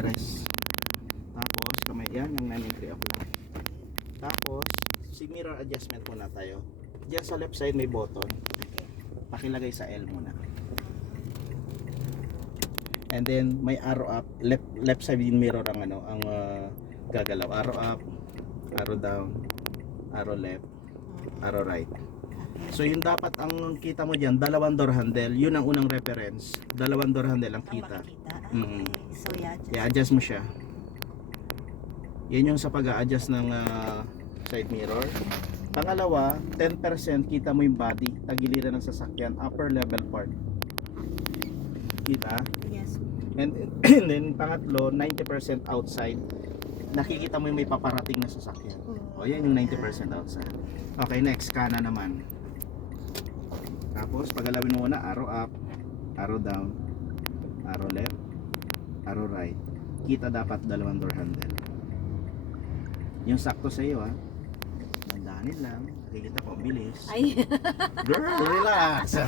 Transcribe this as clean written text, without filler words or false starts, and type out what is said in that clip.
address. Tapos kamay yan, yung 9 o'clock. Tapos si mirror adjustment muna tayo. Diyan sa left side may button. Pakilagay sa L muna. And then may arrow up, left side yung mirror ang gagalaw. Arrow up, arrow down, arrow left, arrow right. So yung dapat ang kita mo diyan, dalawang door handle. Yun ang unang reference. Dalawang door handle ang kita. Okay. So I-adjust mo siya. Yan yung sa pag-a-adjust ng side mirror. Pangalawa, 10% kita mo yung body, tagiliran ng sasakyan, upper level part. Kita? Yes. And then pangatlo, 90% outside. Nakikita mo yung may paparating na sasakyan. O yan yung 90% outside. Okay, next, kanan naman. Tapos pagalawin mo muna, arrow up, arrow down, arrow left, arrow right. Kita dapat dalawang door handle. Yung sakto sa iyo, ha. Dandanin lang. Nakikita ko, bilis. Ay. Girl, relax.